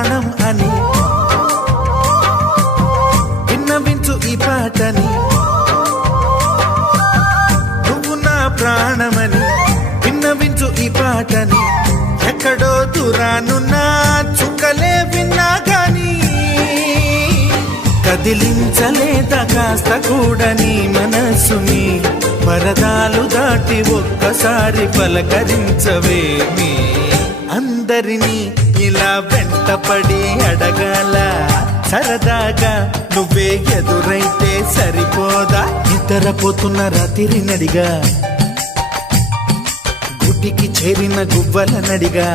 ప్రాణం అని విన్నవించు ఈ పాటని. నువ్వు నా ప్రాణమని విన్నవించు ఈ పాటని. ఎక్కడో దూరానున్నా చుక్కలే విన్నా గాని కదిలించలేదా కాస్త కూడా నీ మనసుని. పరదాలు దాటి ఒక్కసారి పలకరించవేమి. అందరినీ ఇలా వెంటపడి అడగాల సరదాగా నువ్వే ఎదురైతే సరిపోదా. నిద్రపోతున్న రాత్రి నడిగా గుటికి చేరిన గువ్వల నడిగా